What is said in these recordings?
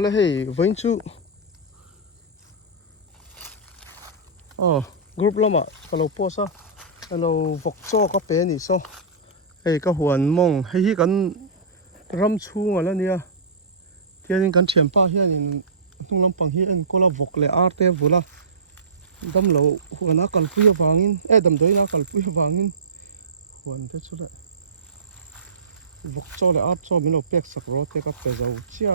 là hey vĩnh chú group lắm à cái lâu post á cái lâu vọc cho cái bé này sao hey cái huấn mong hay hi cái ram chu mà là nia thì anh cái thiểm pa hi anh tung lắm bằng hi anh có là vọc lệ arte vừa là đâm lâu huấn nó cần phi vangin đâm đấy nó cần phi vangin huấn thế chứ đấy vọc cho lệ art cho mình lâu pek sạc rót cái bé giàu chia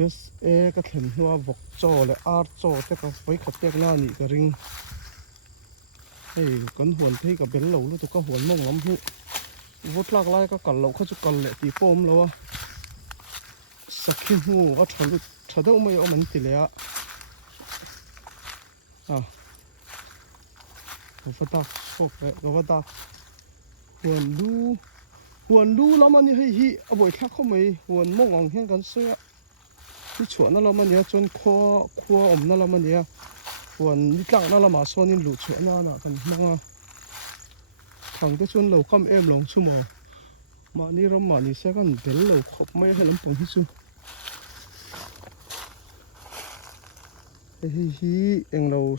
USA cái thềm hoa vọc cho lệ art cho cái với cái pek na nị cái ring hey con huấn thấy cái bên lâu luôn tụi cái huấn mong lắm hi vót lạc lại cái cẩn lâu khá chút cẩn lệ tí pom lâu à sakhin hu cái thằng đâu mấy ông mình tỉ lệ cái đó ok cái đó huấn lu lắm anh hay hi à buổi khác không mấy huấn mong ông hiện cái sữa đi chuột nó lắm anh chọn khoa nó lắm anh huấn đi căng nó lắm mà xuân đi lụt chuột nó nè cần mong thằng cái chuột lâu không em lòng chú mồ mà đi rồi mà đi sẽ cần đến lâu khóc mấy hay lắm cũng hết chú hi anh lâu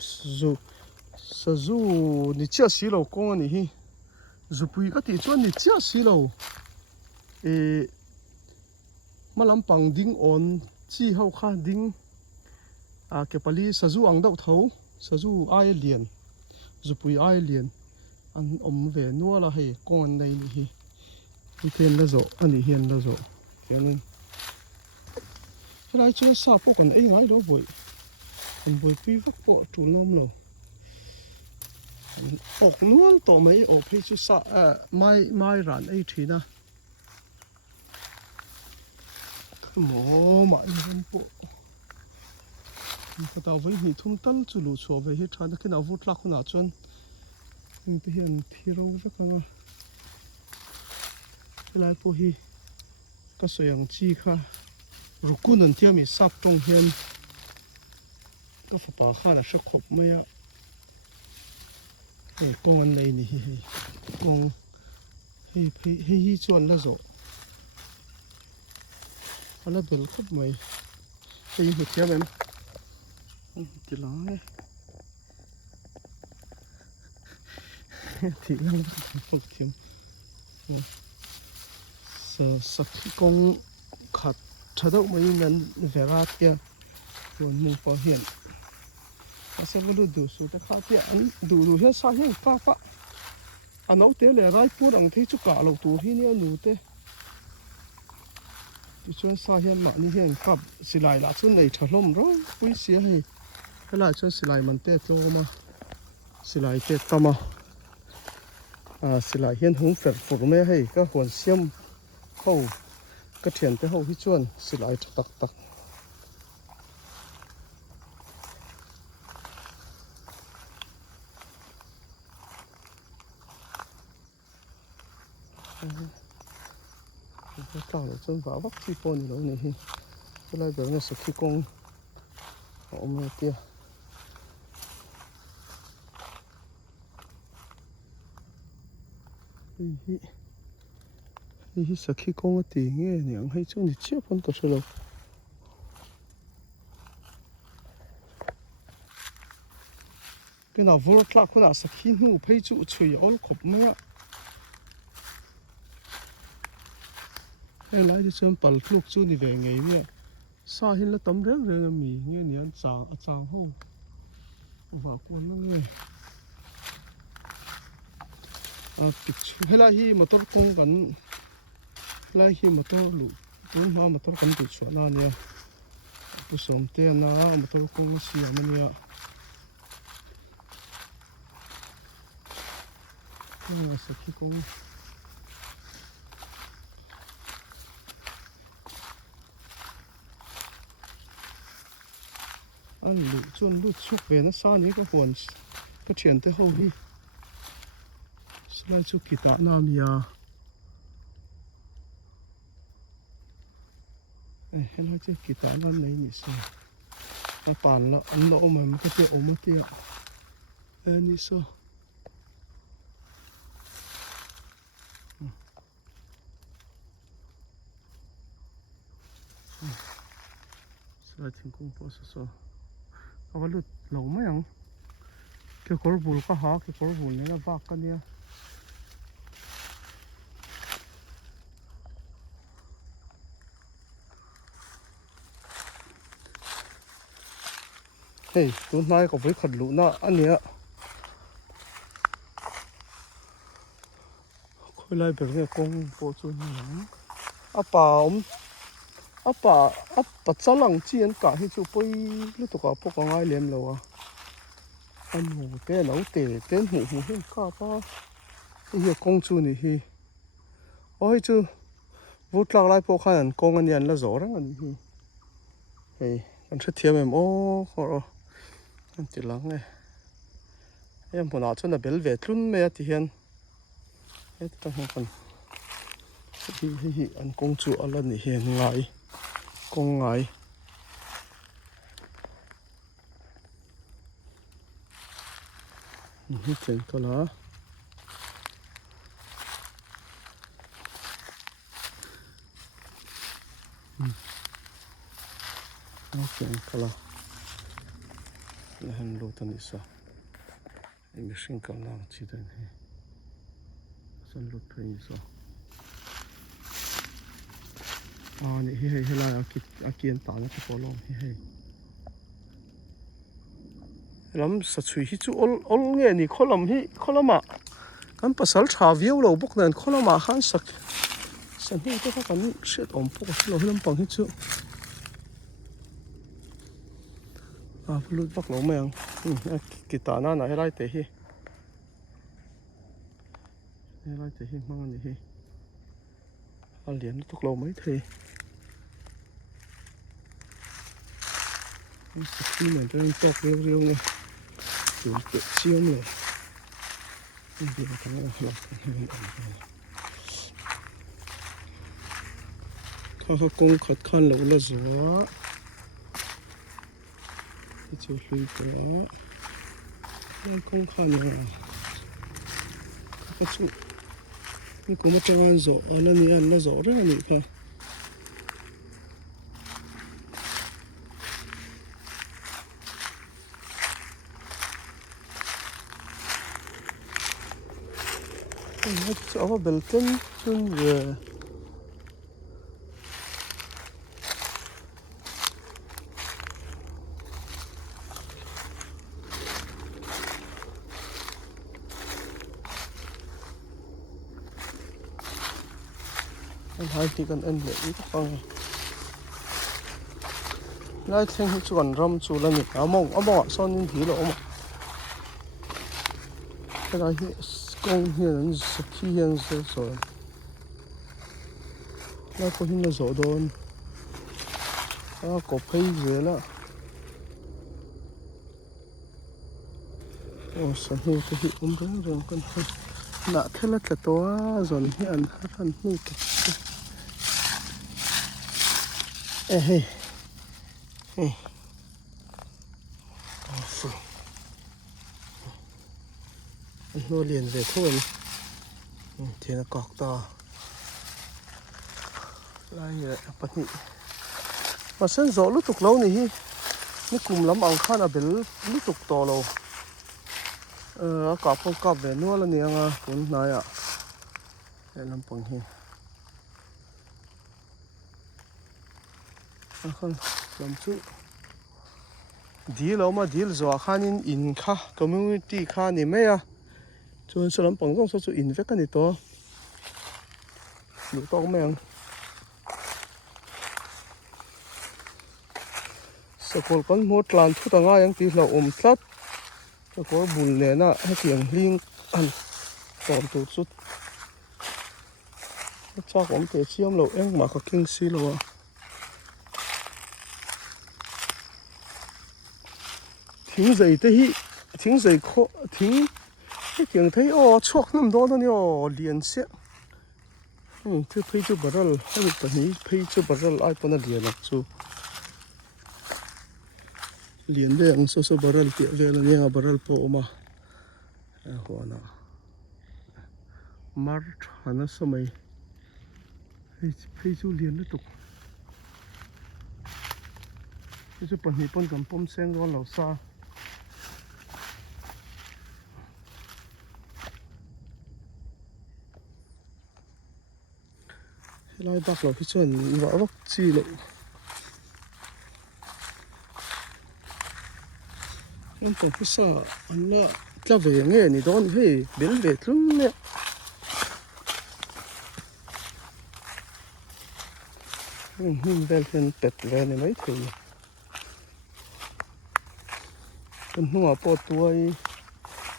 dù đi chia xí lâu con anh hi dù bùi cái thì chuột đi chia xí lâu mà làm bằng đinh ổn chi hậu kha đinh cái pali dù ăn đậu thấu dù ai liền dù bùi ai liền anh về nua là hay con đây hi hiền là rồi anh hiền là rồi cho nên cái này chưa sao phụ còn ấy ngay đó vậy còn với phi vắc bộ chủ nom rồi ốc luôn tổ mấy ốc thì chú sa mai rán ấy thì na mỏ mà anh bộ cái tàu với nhị thung tân chú lụt xuống về hết tràn cái nào vút lạc nào chân mình thể hiện thi râu rất là cái này po hi cái sợi yang chi kha rukun anh thiam mi sap tông hiền cái phụ bà kha là sắc khop mấy á con anh này nè con hi chuan là rồi là bel khop mấy cái gì thiam em thì lá thì lang phục thiam sắc con khát thật đâu mấy lần về ra kia rồi mua bảo hiểm sẽ có đủ số cái khác thì anh đủ hết sao hết pa anh nói thế là rai phu đang thấy chút cả lâu tuổi thì nhiều nụ thế thì chuyện sao hết mà như hiện pháp xì lại là chuyện này thật lắm rồi quý xía hay cái là chuyện xì lại mình tết cho mà xì lại tết tâm xì lại hiện hùng phật phụ mẹ hay cái hoàn xiêm hậu cái thiền tới hậu hi chuan xì lại tắc cái tàu là chân vả vấp chi phô này đâu này cái này giờ nó sẽ thi công ông này kia hi sẽ thi công cái gì nghe nhỉ hay chung thì chia phân tổ số lâu cái nào vô lắc con nào sẽ khi nu phải trụ chui ổn khop mấy á cái lái đi xem bal lúc chú đi về ngày vậy sao hiện là tấm rớt rồi mì nghe nhỉ chàng không và con nó nghe hay là hi motor cung cần lai hi motor lu tun ha motor kan tu chua na nia tu som te na motor cung si am nia nó sẽ khi cung anh lụ chuan lụt chúc về nó sao nhỉ cái hồn cái chuyện tới hậu hi lại chúc kỳ tạ nam ya hay là chứ kỳ tạ nam này nhỉ sao bàn là anh lỗ mà cái tiệm ôm cái tiệm nhỉ sao sai thing kung po so kawalut lo mayang ke korbul ka ha ke korbul ne na vak ka nia hey tu nai ko với khát lũ na anh nia khơi lại bể nghe kong po chu ni apa cha lang chi an ka hi chu poi lu to ka po ka ngai lem lo à anh hùng té nấu tê tên hùng hùng hen cả ba hi công chu này hi ôi chứ vút lạc lại po khan công anh nhận là rõ ràng anh hi hey anh sẽ thiam em ô rồi anh chỉ lắng nghe em muốn nói cho nó bel về luôn mẹ thì hiền hết tất cả phần hi anh công chu anh là hiền ngài công ngài trên cái lá trên cái lá là hành lô tan đi sao em biết sinh cảm năng chỉ đến hè sân lụt thấy sao này hi là kiên tán cái phố long hi lắm sát suy hi chú ol nghe ni khó lắm à kan pasal tha viau lo bốc nen khó lắm à han sak san hi to kan shit om bốc lo lam pang hi chu lut bak lo mang kita na helai te hi mang ni hi liền tục lo mấy thì khi mà cho nên tóc riêu này chủ tự chiêm này bây giờ thằng này là công khát khan lâu là gió cái chiều lùi của nó công khan này các chúนี่กูมาจังอันโซอันนี้อันละโซเรื่องนี้ค่ะนี่จะเอาเบลตันจนเย่haiที่กันเอ็นเลยอีกฟังไล่เท่งชวนรำชูแล้วนี่มองซ่อนนินทีหรอมาแต่ละที่กงเฮียนสักที่ยังเสียสวยแล้วก็หินละโสดนแล้วก็เพย์เยอะละโอ้สันนิษฐานเรื่องกันน่าเทละแต่ตัวส่วนที่อันหันนี่hey nó liền về thôi thì nó cọc to lại bắt nhị mà sân gió lúc tục lâu này nó cùng lắm ông khăn là bể lúc tục to lâu cọp không cọp về nữa là niềng cũng nói ạ để làm bằng hi không làm chú deal lâu mà deal gió khan in kha community kha này mấy à cho nên làm bằng trong số in vết cái này to nhiều to mấy anh sau khi con một lần thu tăng ai anh tí là sát cho có bùn lẻ nè hay tiền liên ăn còn tụt chút chắc cũng thể chiếm lộ em mà có kinh xí lộ thính dậy thế hi thính dậy khó thính cái tiếng thấy chuột nằm đó nó liền xét thứ thấy chưa bật ra hay là cái này thấy chưa bật ra ai còn là liền chú liền đây ông số bật ra tiệt về là nghe bật ra po mà hoa nào March hả nó sao mày thấy chú liền liên tục cái chút bẩn thì bẩn cầm pom sen đó lẩu xa lại bạc lẩu cái chuyện vỡ bóc chi lại em tổng cái sao anh là cái về nghe này đó thì biến về lắm nè mình về phần tết về này mấy thứเป็นหัวปวดตัว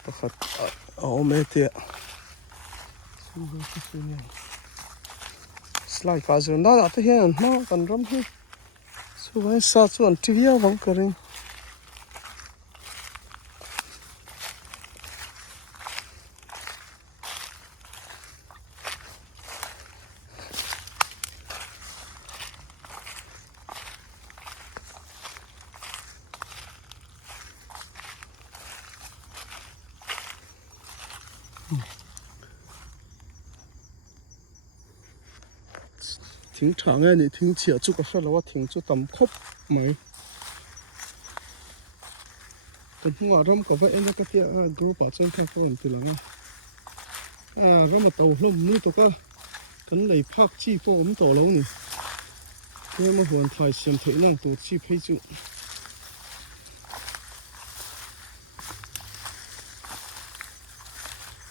ประคัดเอาเมเทียสู้กันสู้เนี่ยสไลด์การ์ดน่าจะเห็นมากันรำให้สู้กันสัตว์ส่วนที่ยาวังกันเอง挺长的，你挺起这个事了，我挺就等哭没。เป็นหัวร่มกับว่าเอ็นก็เตี้ยดูป่าเจ้าข้าวคนตีหลังร่มมาเต่าร่มมือตัวก็กันเลยพักชีพวกมันโตแล้วนี่เพื่อมาหวนถ่ายเสียมเถอะนั่งตัวชีพให้จุ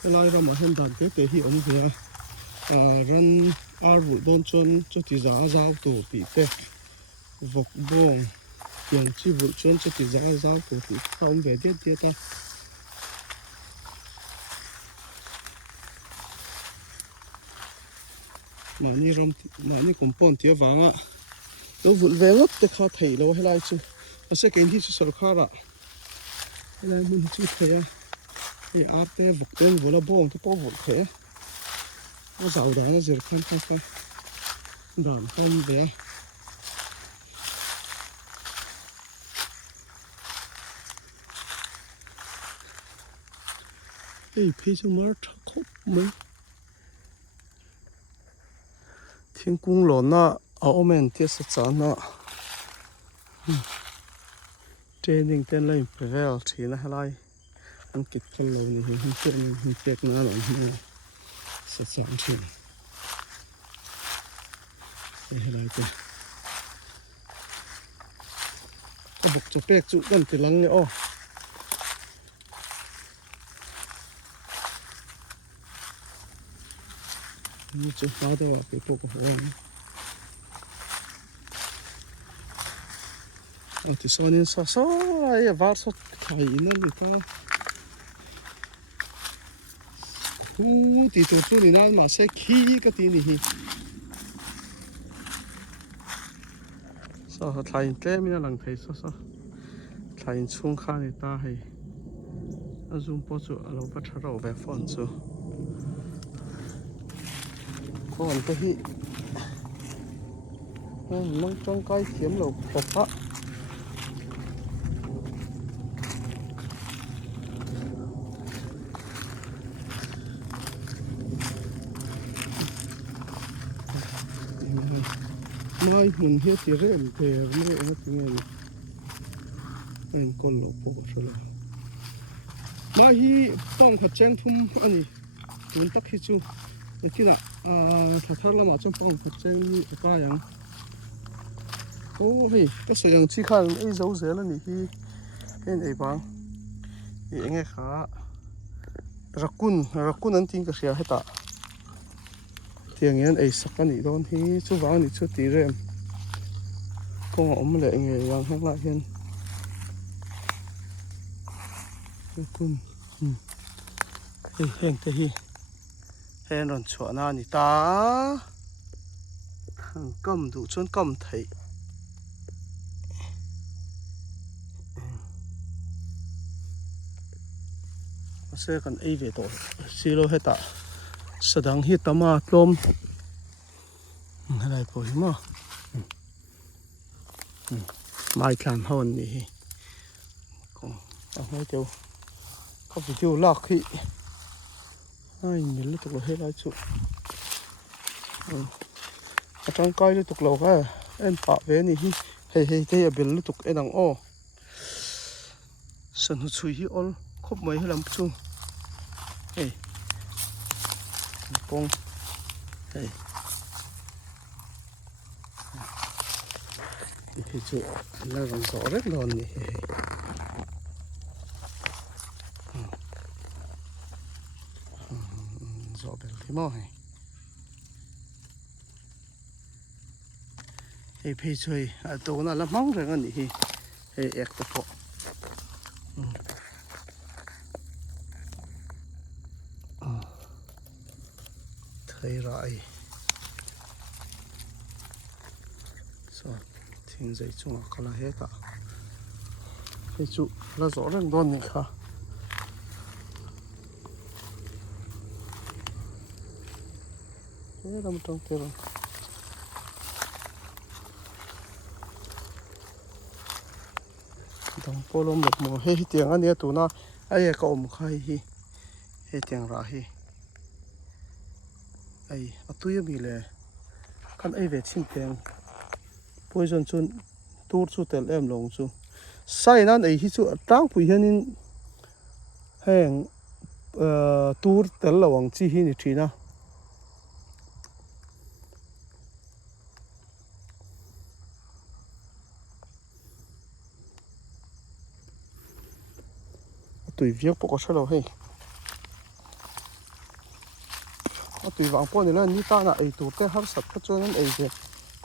เวลาเรามาเห็นด่านเตะที่อันนี้รันอารุโดนจนจะติดจ้าจ้าตัวปีเตะวกบงอย่างที่บุจนจะติดจ้าจ้าตัวปีเขาเวเดียดตามานี่รำมานี่กลุ่มปนเที่ยววังอ่ะตัวบุเวงแต่ข้าไทยเราให้ไล่จู่ภาษาเกณฑ์ที่สุดข้าละให้ไล่มันจู่ไทยไอ้อาเต้วกเต้นบุละบงที่ป้อบุไทยว่าสาวด่านจะขั้นขั้นด่านขั้นเดียเฮ้ยพี่จะมาทักคบไหม天公罗那澳门电视站那，这宁天来不了，去那来，俺给看了你，很别那了呢，是这样子，来个，我不就别住咱这人了哦。你就发的话给不好玩。啊，第三年啥也玩啥开呢？你看，第就住你那马赛起个地里，啥开这面人开啥，开冲看的大黑，那种不做，老不吃肉白放做。còn cái hi măng trong cây kiếm lẩu bọc á mai mình hết thì rèm thì mới nó tiếng anh con lẩu bọc rồi mai hi tông thật trang thum anh muốn tắc hi chu cái nào thật là mà trong phòng thật trên như cáiอย่างô hi cái sựอย่างที่ข้าไอ้dấu rễ làนี่เห็นไอ้บางไอ้เงี้ยขารักกุนนั่นทิ้งก็เสียให้ตาเที่ยงเงี้ยไอ้สักกันนี่โดนที่ชุบวางนี่ชุดตีเริ่มก็อมเลยเงี้ยยังข้างล่างเห็นรักกุนเห็นแต่ฮีเห็นรอนชัวนานี่ตากำดูจนกำไทยเสื้อกันไอเวทตัวซีโร่ให้ตาแสดงฮิตมาตลมอะไรพวกนี้มั้งไม่คลานห้องนี่ก็เอาไว้เดี๋ยวเขาไปเที่ยวลากขี้ไอ้เนี่ยลูกตกลงให้ได้ชุดอาจารย์ก้อยลูกตกลงก็เอ็นปะเวนี่เฮ hei te a bel lutuk enang o san hu chui hi ol khop mai helam chu hei pong hei hei chu la rang zo rek lon ni hei zo bel thi mo hei hei phei chui to na la mang reng ani hi hei ek ta pho thei rai so thing zai chunga khala he ta hei chu la zo reng don ni kha hei ram tong te ro dong polom lek mo hei tiang ania tu na ai ka om khai hi hei tiang ra hi ai atuya mi le kan ai ve chin teng poison chun tur chu tel em long chu sai nan ai hi chu tang pui hianin heng tur tel lawang chi hi ni thina tui viếc bộ có sao đâu hay tui vàng po này là như ta là ấy tụt cái hấp sạch cái cho nên ấy thì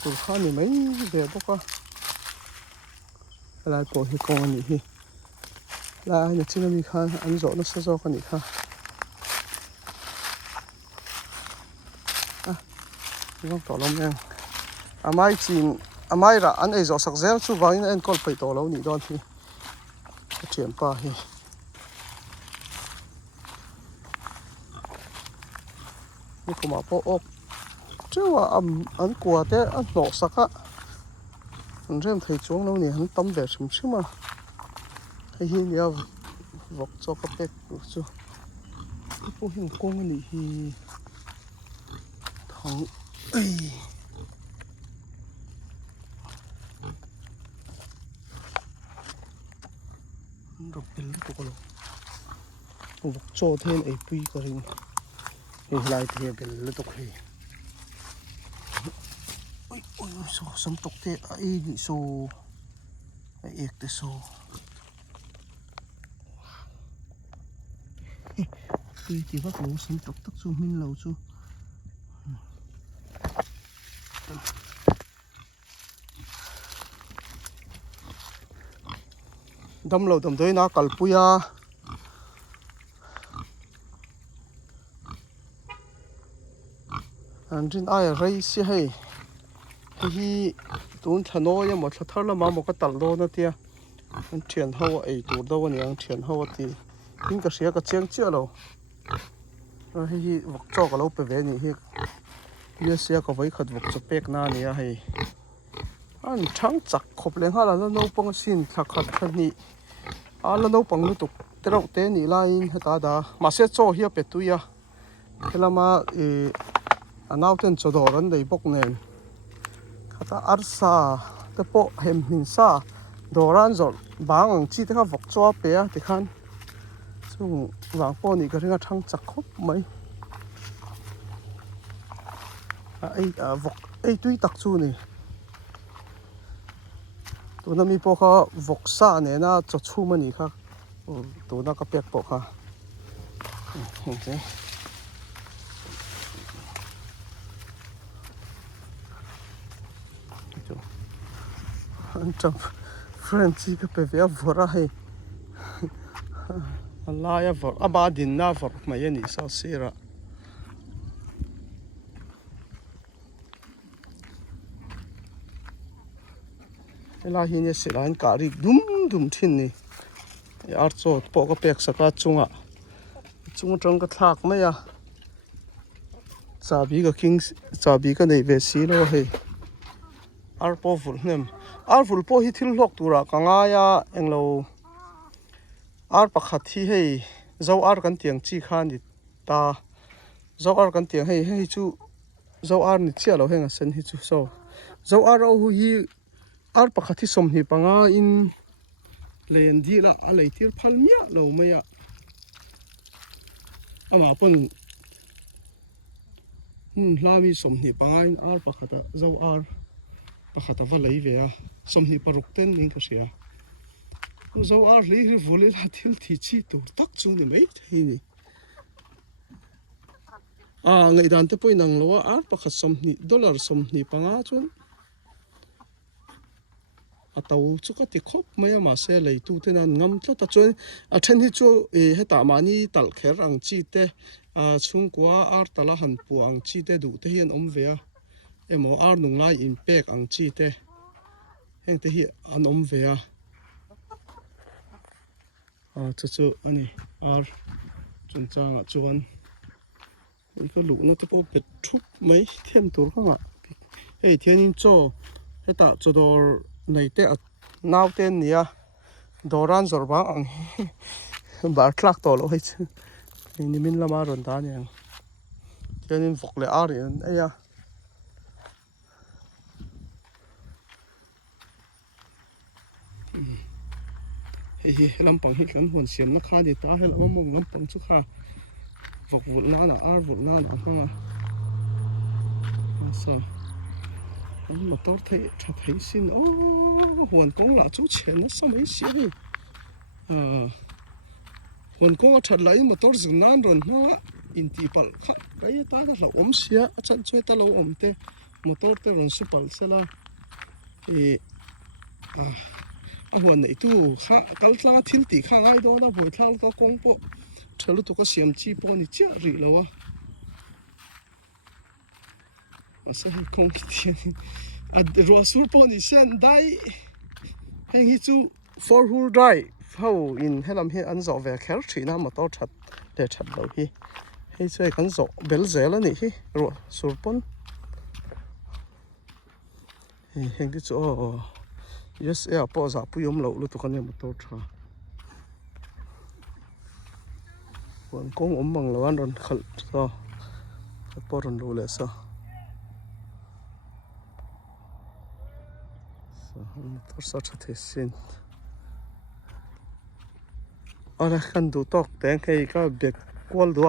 tụt khá nhiều mấy về bốc qua lại po thì con này hi là nhà trên mình khá ăn rõ nó sẽ do con này khá không tỏ lắm em mai chìm mai là ăn ấy rõ sặc dẻo chú vàng nên con phải tỏ lâu nhỉ đòn thì chuyển qua thìนี่ก็มาพออกเจ้าว่าอันกลัวแต่อันหนอสักอะมันเริ่มไทยจ้วงแล้วเนี่ยอันตั้มแบบชิมๆมาให้เฮียเนี่ยวอกจอกระเป็ดจู่พวกหิ้งกงนี่ฮีท้องเอ้ยรบเป็นลูกก็แล้ววอกจอเทนไอ้ปุยก็ริงlại thì bên lưỡi tục thì ôi ôi số sắm tục thế ấy bị số ấy ếch thế số tuy thì bắt lúa sắm tục tất số min lâu số đâm lâu đâm tới nó cල් puya anh trên ai rây xí hay hi tụi thằng nó nhưng mà thằng nó mà một cái tàu đó nữa tia anh chuyển hậu ấy tụi đâu anh anh chuyển hậu thì những cái xe cái chiang chưa đâu hi vật cho cái lâu về này hi bây xe cái với khát vật cho bẹc na này hay anh trắng chặt khop lên ha là nó nấu bông xin khát khát khát nị nó nấu bông nó tục thế đâu thế nị lại hết ta mà xe cho hi bẹt tui thế là mà nào tên cho đồ rắn đầy bốc nền khát arsa cái bộ hem hình sa đồ rắn rồi bảng chi thế khác vật cho bé thì khăn chung vàng po này cái thằng thằng chặt khóc mấy ấy vật ấy tuy đặc殊này tụi nó mi po khác vật sa này na cho chu mà này khác tụi nó cái bẹt bộ khác hình thế anh chồng friend chỉ cái bề vẽ vợ hay Allah ya vợ ba din na vợ mà yên đi sao xí ra là hiện nay sẽ là anh cả đi đum thiên này ở chỗ bộ cái bẹc sạc chung trong cái thác mấy à chả bị cái này về xí đâu hay ar po vul nem ar vul po hi thil lok tura kanga ya englo ar pakhat hi hei zo ar kan tiang chi khan ni ta zo ar kan tiang hei chu zo ar ni chia lo henga sen hi chu so zo ar o hi ar pakhathi somni panga in len di la a leitir phalmia lo maya ama pon lami somni panga in ar pakhata zo ar pakhata va lei ve a somni paruk ten ning ka sia zo ar li ri volil hathil thi chi tur tak chung ni mai thei ni ngai dan te poi nang lo ar pakhat somni dollar somni panga chun atau chu ka ti khop mai ma se lei tu te nan ngam tlo ta choi a then hi chu heta mani tal kher ang chi te chung kwa ar tala han pu ang chi te du te hian om ve a emo ar nung lai impact ang chi te heng te hi an om ve a chu ani ar chun chang a chuan ka lu na te po pet thup mai them tur khanga ei thianin cho heta chodor nei te nau ten nia doran zorba ang bar tlak to lo hi ni min lama ron ta ni thianin vok le ar in aya hi lampang hi kan hon siam na kha di ta hel among lampang chu kha vok vul na ar vul na hanga so motor thấy thấy xin hoàn công là chú chén nó sao mấy xí đi hoàn công thật lấy motor dừng nan rồi nó in ti pal khát cái ta đã lâu ốm xía chân chơi ta lâu ốm te motor te rồi super xe la thì hoàn này tu khá cái là thiên tỷ khá ngay đó đã vội thang có công bộ chờ lúc tôi có xiêm chi bộ này chết rỉ lâu sẽ không tiền rùa sur po ni sen dai heng hi chu four wheel drive how in helam hi an zo ve kher thina motor that le that lo hi hei chei kan zo bel zel ani hi rùa sur pon heng chu yes air po za pu yom lo lu tu kan motor tha wan kong om mang lo an ron khal so po ron lo le sa motor sa thathe sin ara kan du tok teng kai ka bek kwal do